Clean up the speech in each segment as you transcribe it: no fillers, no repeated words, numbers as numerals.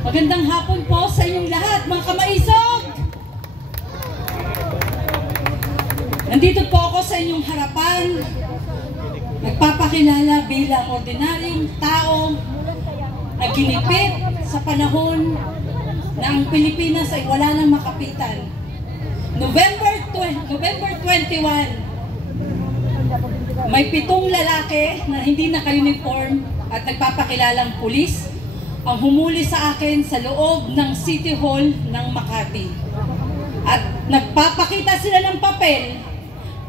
Magandang hapon po sa inyong lahat, mga kamaisog! Nandito po ako sa inyong harapan, nagpapakilala bilang ordinaryong tao na ginipit sa panahon na ang Pilipinas ay wala nang makapitan. November 21, may 7 lalaki na hindi naka-uniform at nagpapakilalang pulis ang humuli sa akin sa loob ng City Hall ng Makati. At nagpapakita sila ng papel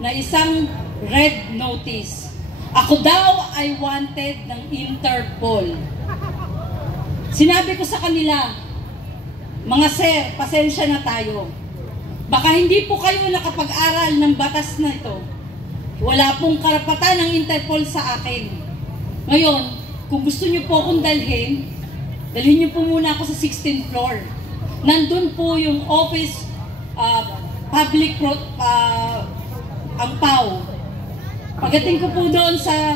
na isang red notice. Ako daw ay wanted ng Interpol. Sinabi ko sa kanila, mga sir, pasensya na tayo. Baka hindi po kayo nakapag-aral ng batas na ito. Wala pong karapatan ng Interpol sa akin. Ngayon, kung gusto niyo po akong dalhin niyo po muna ako sa 16th floor. Nandun po yung office, ang PAW. Pagdating ko po doon sa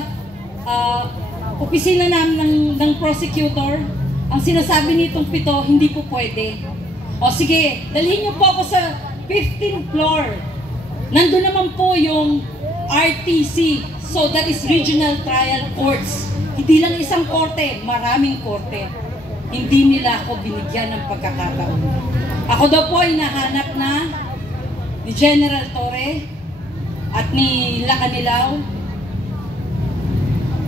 opisina namin ng prosecutor, ang sinasabi nitong 7, hindi po pwede. O sige, dalhin niyo po ako sa 15th floor. Nandun naman po yung RTC. So that is Regional Trial Courts. Hindi lang isang korte, maraming korte. Hindi nila ako binigyan ng pagkakataon. Ako daw po ay nahanap na ni General Torre at ni Lacanilaw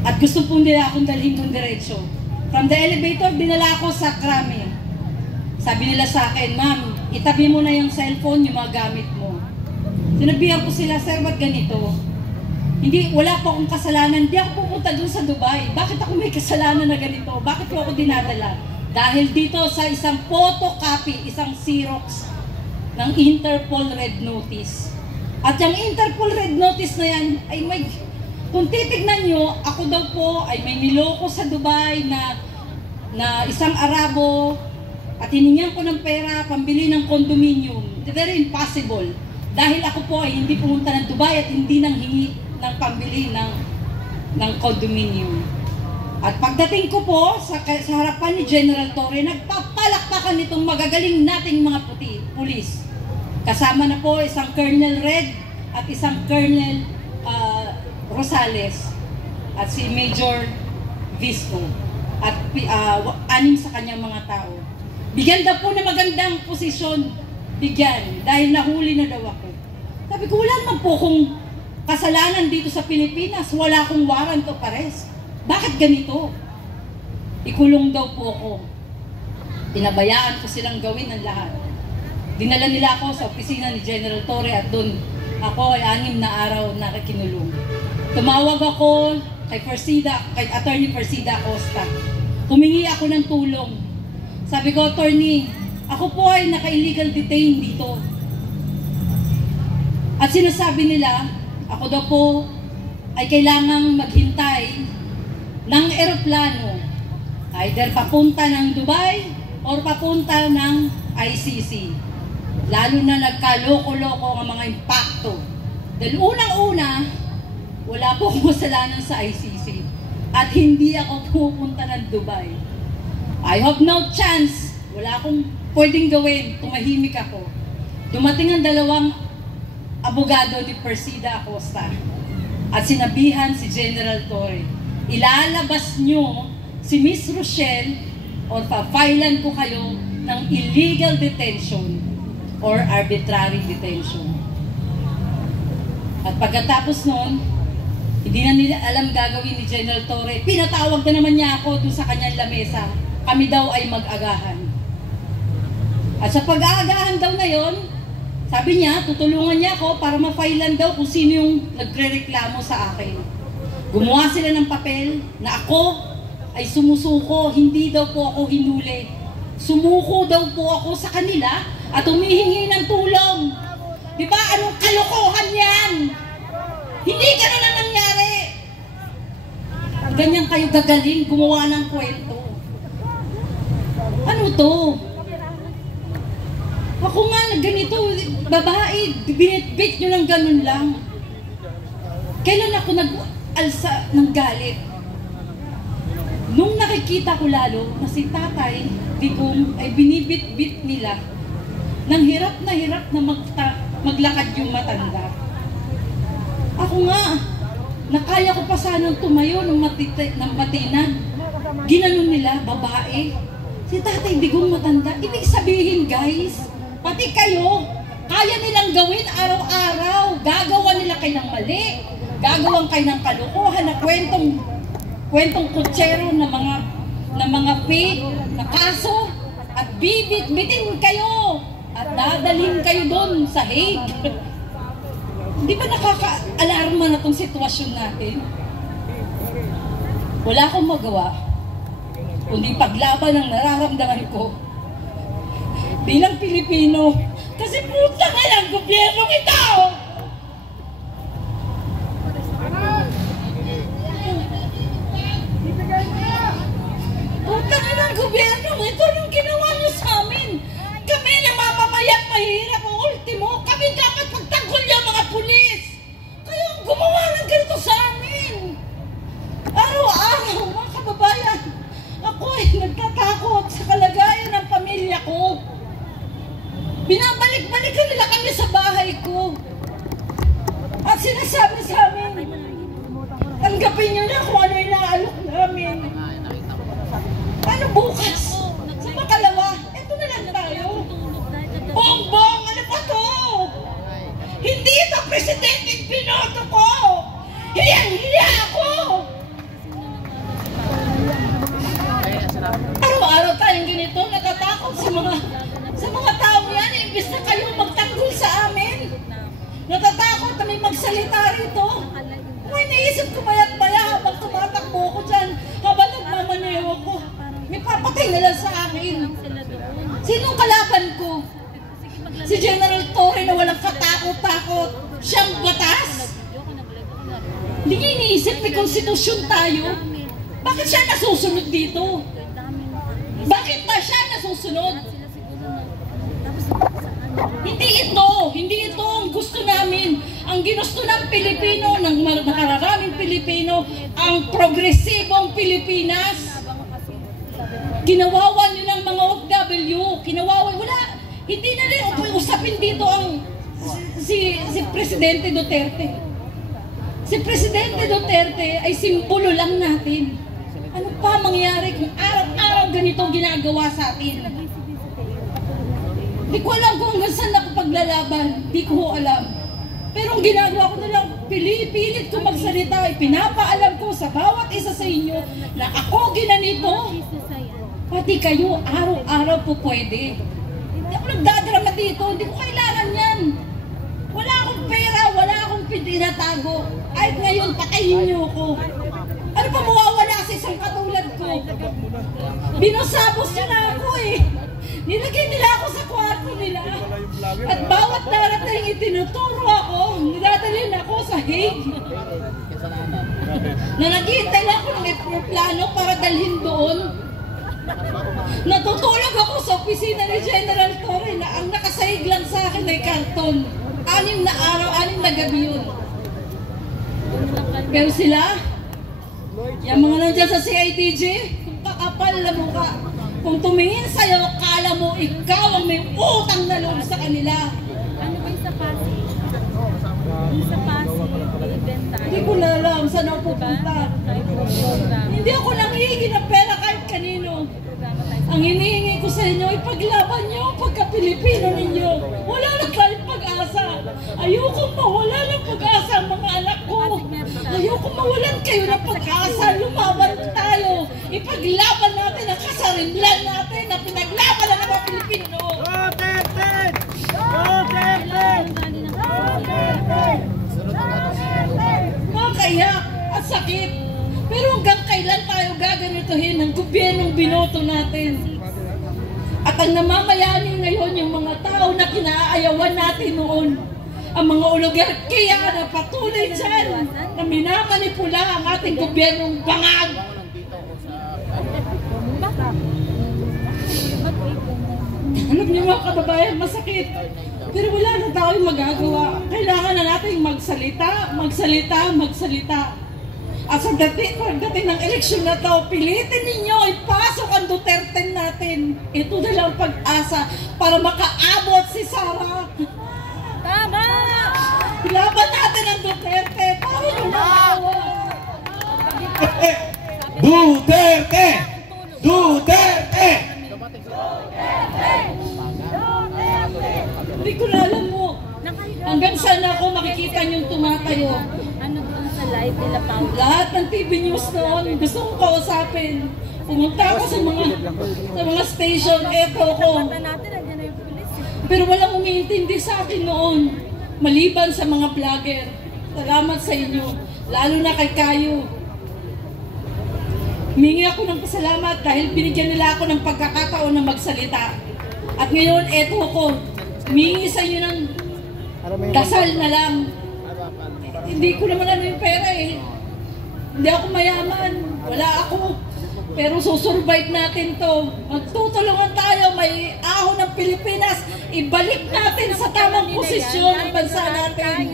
at gusto po nila akong dalhin doon diretso. From the elevator, dinala ako sa krami. Sabi nila sa akin, ma'am, itabi mo na yung cellphone, yung mga gamit mo. Sinabihan ko sila, sir, ba't ganito? Wala po akong kasalanan. Hindi ako pupunta dun sa Dubai. Bakit ako may kasalanan na ganito? Bakit po ako dinadala? Dahil dito sa isang photocopy, isang Xerox ng Interpol Red Notice. At yung Interpol Red Notice na yan, ay may, kung titignan nyo, ako daw po ay may niloko sa Dubai na isang Arabo at hiningan ko ng pera, pambili ng condominium. Very impossible. Dahil ako po ay hindi pumunta ng Dubai at hindi nang hingi ng pambili ng condominium. At pagdating ko po sa harapan ni General Torre, nagpapalakpakan itong magagaling nating mga pulis. Kasama na po isang Colonel Red at isang Colonel Rosales at si Major Visco at 6 sa kanyang mga tao. Bigyan daw po na magandang posisyon, bigyan, dahil nahuli na daw ako. Sabi ko, wala naman po kung kasalanan dito sa Pilipinas, wala akong warrant of arrest. Bakit ganito? Ikulong daw po ako. Pinabayaan ko silang gawin ang lahat. Dinala nila ako sa opisina ni General Torre at doon ako ay 6 na araw na kinulong. Tumawag ako kay Attorney Persida Acosta. Humingi ako ng tulong. Sabi ko, Attorney, ako po ay naka-illegal detain dito. At sinasabi nila, ako daw po ay kailangang maghintay ng eroplano, either papunta ng Dubai or papunta ng ICC. Lalo na nagkaloko-loko ang mga impakto. Dahil unang-una, wala po akong kasalanan sa ICC at hindi ako pupunta ng Dubai. I have no chance. Wala akong pwedeng gawin, tumahimik ako. Dumating ang 2 abogado ni Persida Acosta at sinabihan si General Torre, ilalabas nyo si Miss Rochelle or papailan ko kayo ng illegal detention or arbitrary detention. At pagkatapos nun, hindi na nila alam gagawin ni General Torre. Pinatawag na naman niya ako dun sa kanyang lamesa. Kami daw ay mag-agahan. At sa pag-aagahan daw na yon, sabi niya, tutulungan niya ako para mapailan daw kung sino yung nagre-reklamo sa akin. Gumawa sila ng papel na ako ay sumusuko, hindi daw po ako hinuli. Sumuko daw po ako sa kanila at humihingi ng tulong. Diba? Anong kalokohan yan? Hindi ganun ang nangyari. Ganyan kayo gagaling gumawa ng kwento. Ano to? Ako nga na ganito, babae, binitbit nyo ng ganun lang. Kailan ako nag-alsa ng galit? Nung nakikita ko lalo na si Tatay Digong ay binibit-bit nila nang hirap na maglakad yung matanda. Ako nga, nakaya ko pa sanang tumayo ng matinag. Ginanon nila, babae. Si Tatay Digong matanda. Ibig sabihin guys, pati kayo, kaya nilang gawin araw-araw. Gagawa nila kayo ng mali. Gagawan kayo ng kalukuhan na kwentong kutsero na mga fake na kaso. At bibit-bitin kayo. At dadalhin kayo doon sa Hague. Hindi ba nakaka-alarma na itong sitwasyon natin? Wala akong magawa, kundi paglaban ang nararamdaman ko bilang Pilipino. Kasi puta nga yung gobyernong ito! Puta nga ng gobyernong ito yung ginawa nyo sa amin. Kami na mamamayang mahirap ang ultimo. Kami dapat magtanggol yung mga pulis. Kayo ang gumawa ng ganito sa amin. Araw-araw, mga kababayan, ako ay nagtatakot sa kalagayan ng pamilya ko. Binabalik-balikan nila kami sa bahay ko. At sinasabi sa amin, tanggapin nyo na kung ano yung naalok namin. Ano bukas? Sa makalawa, eto na lang tayo. Bongbong, ano pa to? Hindi ito presidenteng binoto ko! Hiyang-hiya ako! Araw-araw tayong ganito, natatakot sa mga taong yan, imbis na kayo magtanggol sa amin. Natatakot na may magsalita rito. May naisip ko maya't-maya habang tumatakbo ko dyan, habang nagmamaneho ko. May papatay na lang sa akin. Sinong kalaban ko? Si General Torre na walang katakot-takot. Siyang batas. Hindi niya iniisip may konstitusyon tayo. Bakit siya nasusunod dito? Bakit pa siya nasusunod? Hindi ito ang gusto namin. Ang ginusto ng Pilipino, ng nakararaming Pilipino, ang progresibong Pilipinas. Kinawawan nyo ng mga OFW. Wala. Hindi na rin usapin dito ang si Presidente Duterte. Si Presidente Duterte ay simbolo lang natin. Ano pa mangyari kung araw-araw ganito ginagawa sa atin? Di ko alam kung hanggang saan ako paglalaban. Di ko alam. Pero ang ginagawa ko na lang, pilit ko magsalita. Pinapaalam ko sa bawat isa sa inyo na ako ginanito. Pati kayo, araw-araw po pwede. Hindi ako nagdadrama dito. Hindi ko kailangan yan. Wala akong pera, wala akong pinatago. Kahit ngayon, patayin niyo ako. Ano pa mawawala sa isang katulad ko? Binusabos niya na ako eh. Nilagay nila ako sa kwarto nila. At bawat darating itinuturo ako, nidadalhin ako sa Hague. Na naghihintay lang ako ng aeroplano para dalhin doon. Natutulog ako sa opisina ni General Torre na ang nakasahig lang sa akin ay karton. 6 na araw, 6 na gabi yun. Pero sila, yung mga nandiyan sa CIDG, kung kakapal na mukha, kung tumingin sa'yo, kala mo ikaw ang may utang na loob sa kanila. Ano ba yung sa Pasig? Yung sa Pasig, event tayo. Hindi ko na alam saan ako pupunta. Hindi ako nanghihingi ng pera kahit kanino. Ang hinihingi ko sa inyo, ipaglaban nyo ang pagka-Pilipino ninyo. Wala na tayong pag-asa. Ayokong mawala ng pag-asa ang mga anak ko. Ayokong mawalan kayo ng pag-asa. Lumaban tayo. Ipaglaban natin ang kasarinlan natin na pinaglaban ng mga Pilipino. Protected! Protected! Protected! Makakayak at sakit. Pero hanggang kailan tayo gaganituhin ng gobyernong binoto natin? At ang namamayani ngayon yung mga tao na kinaayawan natin noon. Ang mga oligarkiya na patuloy dyan na minamanipula ang ating gobyernong bangag. Alam niyo mga kababayan, masakit. Pero wala na tayong magagawa. Kailangan na natin magsalita, magsalita, magsalita. At sa pagdating ng eleksyon na to, pilitin ninyo ipasok ang Duterte natin. Ito na lang pag-asa para makaabot si Sara. Tama! Laban natin ang Duterte para yung mamawa. Duterte! Duterte! Hindi ko na alam mo. Hanggang saan ako makikita niyong tumatayo. Ano doon sa live nila, Paul? Lahat ng TV news noon, gusto kong kausapin. Pumunta ako sa mga station, eto ko. Mata natin, nandiyan na yung pulis. Pero walang umiintindi sa akin noon. Maliban sa mga vlogger. Salamat sa inyo. Lalo na kay Kayo. Humingi ako ng pasalamat dahil binigyan nila ako ng pagkakataon na magsalita. At ngayon, eto ko. Humingi sa inyo ng dasal na lang. Hindi ko naman ano yung pera eh. Hindi ako mayaman. Wala ako. Pero susurvive natin to. Magtutulungan tayo. May ahon ng Pilipinas. Ibalik natin sa tamang posisyon ang bansa natin.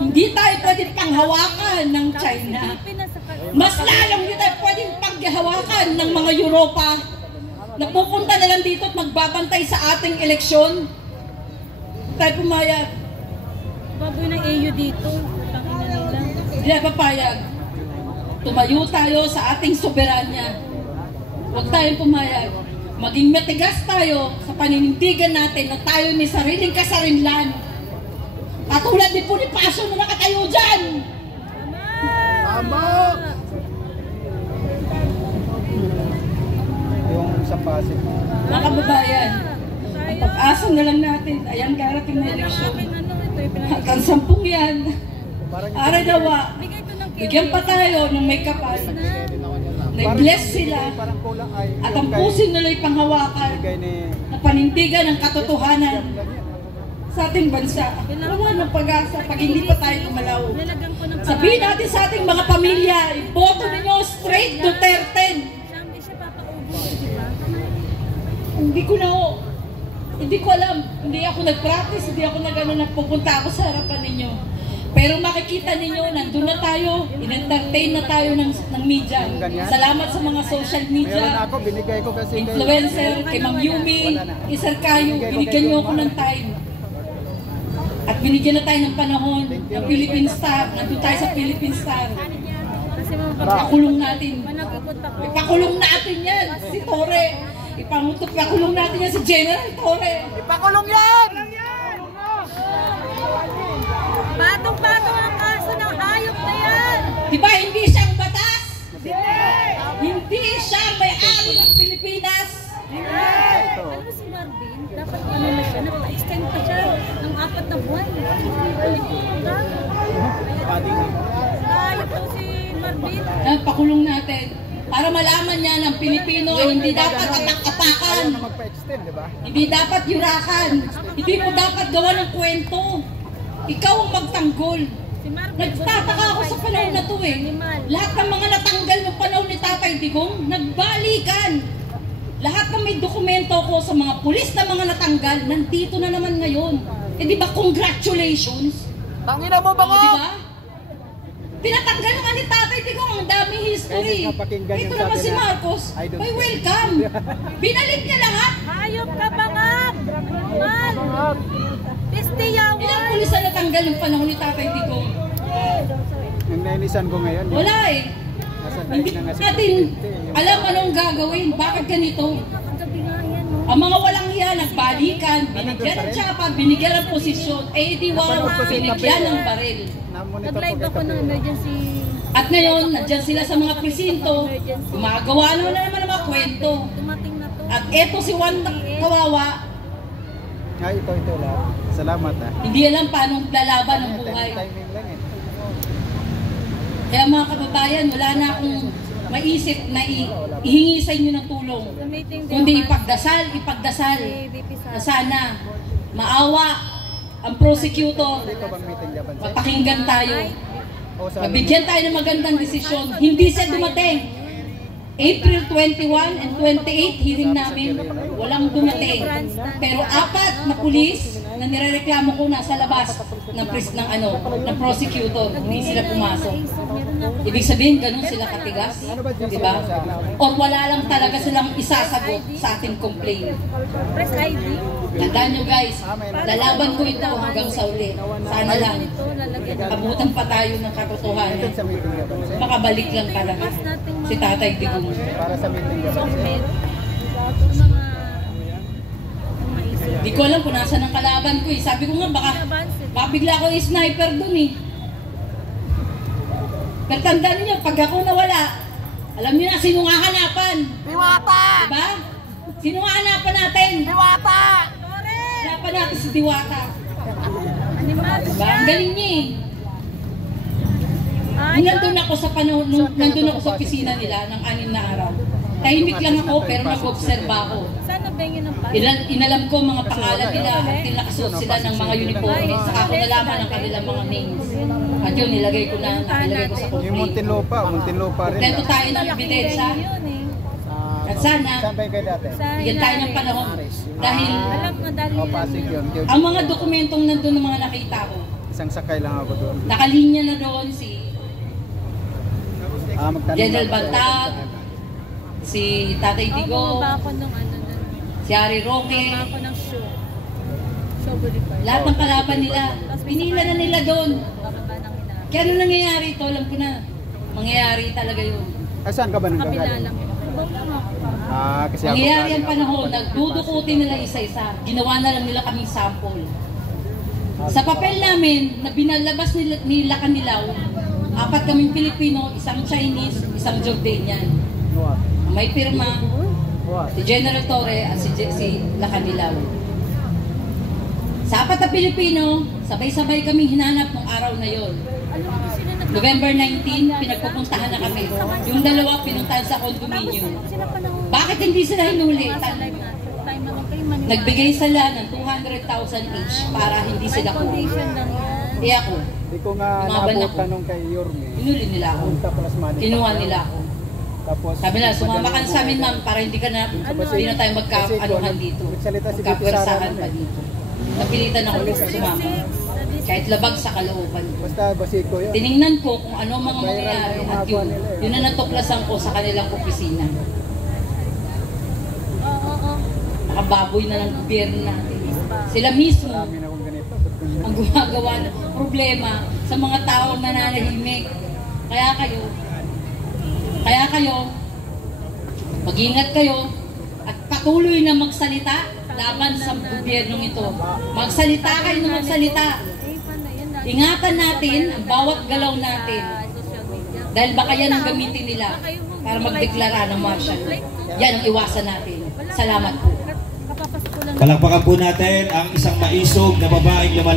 Hindi tayo pwedeng panghawakan ng China. Mas lalong hindi tayo pwedeng panghawakan ng mga Europa. Napupunta na lang dito at magbabantay sa ating eleksyon. Tayo pumayag. Baboy ng AU dito. Tangina nila. Hindi na papayag. Tumayo tayo sa ating soberanya. Huwag tayong pumayag. Maging matigas tayo sa paninindigan natin na tayo may sariling kasarinlan. Katulad ni Bonifacio na nakatayo dyan. Tama! Yung sa Pasig. Mga kababayan, ang pag-asa na lang natin, ayan darating na eleksyon. Hanggang 10 yan. Aray nawa, bigyan pa tayo ng may kapal. Na-bless sila Parang kulang ay at ang pusin nila'y panghawakan na panindigan ng katotohanan sa ating bansa. Wala ng pag-asa pag hindi pa tayo gumalaw. Nilagyan ko ng Sabihin natin sa ating mga pamilya, iboto ninyo straight Duterte. siya, hindi siya papaubos, di ba? Hindi ko na, hindi ko alam. Hindi ako nag-practice, hindi ako nagpupunta ako sa harapan ninyo. Pero makikita ninyo, nandun na tayo, in-entertain na tayo ng media. Salamat sa mga social meron media, ako, binigay ko kasi influencer, kay Ma'am Yumi, Sir Kayo, binigyan niyo ako ng time. At binigyan na tayo ng panahon ng Philippine Star. Nandun tayo sa Philippine Star. Kasi mga Ipakulong natin. panagupunta ko. Ipakulong natin yan, si Torre. Ipakulong natin yan si General Torre. Ipakulong yan! Patong-patong ang kaso ng hayop na yan! Diba hindi siyang batas? Hindi siya may-ari ng Pilipinas. Alam mo si Marvin, dapat ano na siya, nagpa-extend pa siya ng 4 na buwan. Hayop to si Marvin. Pakulong natin. Para malaman niya ng Pilipino ay hindi dapat atak-atakan. Na magpa-extend, di ba? Hindi dapat yurakan. Hindi mo dapat gawa ng kwento. Ikaw ang magtanggol. Si Marvin. Nagtataka ako sa panahon na to eh. Lahat ng mga natanggal ng panahon ni Tatay Digong, nagbalikan. Lahat ng may dokumento ko sa mga pulis na mga natanggal, nandito na naman ngayon. Eh di ba congratulations? Tangina mo ba ko? Di ba? Tinatanggal naman ni Tatay Digong, ang dami history. Kaya napakinggan Ito yung naman sabi si na, Marcos, I don't may care. welcome. Binalik niya lahat. Hayop ka bangag! Man! Ilang Pistiyawan! pulis na natanggal yung panahon ni Tatay Digong? Yung nainisan ko ngayon. yung Wala eh. nasa Hindi na nga si natin Presidente, yung- alam anong gagawin. Bakit ganito? Kagabi nga yan, no? Ang mga walang hiya, nagbalikan, binigyan ng tsapa, binigyan ng posisyon, eh di wow, binigyan ng baril. Namonitor Nag-live ko ako ng emergency. At ngayon, nandiyan sila sa mga presinto, gumagawa na naman ng mga kwento. Dumating na to. At eto si Juan Kawawa, Ay, ito lahat. Salamat ah. hindi alam paano lalaban ang buhay. Timing lang eh. Kaya mga kababayan, wala na akong maisip na ihingi sa inyo ng tulong. Sa meeting din Kundi naman, ipagdasal si VP na Sara. sana maawa ang prosecutor, Ito bang meeting Japan? mapakinggan tayo. O sa Mabigyan tayo ng magandang desisyon. Hindi siya dumating. April 21 and 28, hearing namin, walang dumating. Pero 4 na pulis, na nirereklamo ko nasa labas ng prosecutor, hindi sila pumasok. Ibig sabihin, ganun sila katigas, di ba? Or wala lang talaga silang isasagot sa ating complaint. Press ID. Tandaan nyo guys, lalaban ko ito hanggang sa uli. Sana lang, abutan pa tayo ng katotohanan. Sa meeting ka ba? Makabalik lang talaga si Tatay Digong. Para sa meeting ka ba? Sompet. Di ko alam kung nasa ng kalaban ko eh. Sabi ko nga baka bigla ako sniper dun eh. Pero tandaan niyo, pag ako nawala, alam niyo na sino nga hanapan. Diwata! Diba? Sino nga hanapan natin? Diwata! Hanapan natin si Diwata. Animal Diba? siya. Ang galing niya eh. Nung nandun ako sa panahon, nandun ako sa opisina nila ng 6 na araw. Tahimik lang ako pero nag-obserba ako. Saan nabengin ng pass? Inalam ko mga pangalan nila at nakasuot sila ng mga uniforme. Saka ako nalaman ang kanilang mga names. At yun, nilagay ko na, nilagay ko sa Yung complaint. Muntinlupa rin. Kompleto tayo ng ebidensya. Yun eh. At sana, Saan ba kayo dati? bigyan tayo ng panahon. Dahil Alam mo, dali O, Pasig yun. ang mga dokumentong nandun ng mga nakita ko, Isang sakay lang ako doon. nakalinya na doon si Magtanong General lang ako. Bantag, si Tatay Digong, Bumaba ako nung ano nun. si Harry Roque, Bumaba ako ng show. Show Boulevard. lahat ng kalaban nila, pinila na nila doon. Bababa ng ina. Kaya ano nangyayari ito, alam ko na, mangyayari talaga yun. Ay, saan ka ba nang Kabila gagaling? lang. Ibang lang ako. Kasi ako Nangyayari galing ang ako. panahon, nagdudukutin nila isa-isa, ginawa na lang nila kaming sample. Sa papel namin, na binalabas nila Kanilaw, 4 kaming Pilipino, isang Chinese, isang Jordanian. What? May pirma, What? si General Torre at si Lacanilaw. Sa 4 na Pilipino, sabay-sabay kaming hinanap ng araw na yon. Ano kung sila nag- November 19, pinagpupuntahan na kami. Yung dalawa, pinuntahan sa condominium. Sila pa nang Bakit hindi sila hinuli? sa live natin. Tayo naman kayo maniwala. Nagbigay sila ng 200,000 each para hindi sila kuha. Foundation lang yan. Kaya ako, Di ko nga Lumaban ako. naabutan nung kay Yorme. hinuli nila ako. Punta plus money. Kinuha nila ako. Tapos, Sabi nila, sumama ka na sa amin ma'am para hindi ka na, hindi na tayo magka-anuhan dito. Nagsalita si Bibi Magkapwersahan Sara pa nun eh. dito. Napilitan ako sumama. Kahit labag sa kalooban ko. Basta basiko yun. Tiningnan ko kung ano ang mga mangyayari at yun na natuklasan ko sa kanilang opisina. Oo. Nakababoy na ng gobyerno natin. Sila mismo Marami na akong ganito. Ba't ganyan? ang gumagawa ng problema sa mga taong nananahimik. Kaya kayo, mag-ingat kayo at patuloy na magsalita laban sa gobyernong ito. Magsalita kayo ng magsalita. Ingatan natin ang bawat galaw natin. Dahil baka yan ang gamitin nila para magdeklara ng martial law. Yan ang iwasan natin. Salamat po. Kapapasok ko lang. Palakpakan po natin ang isang maisog na babaeng lumalaki.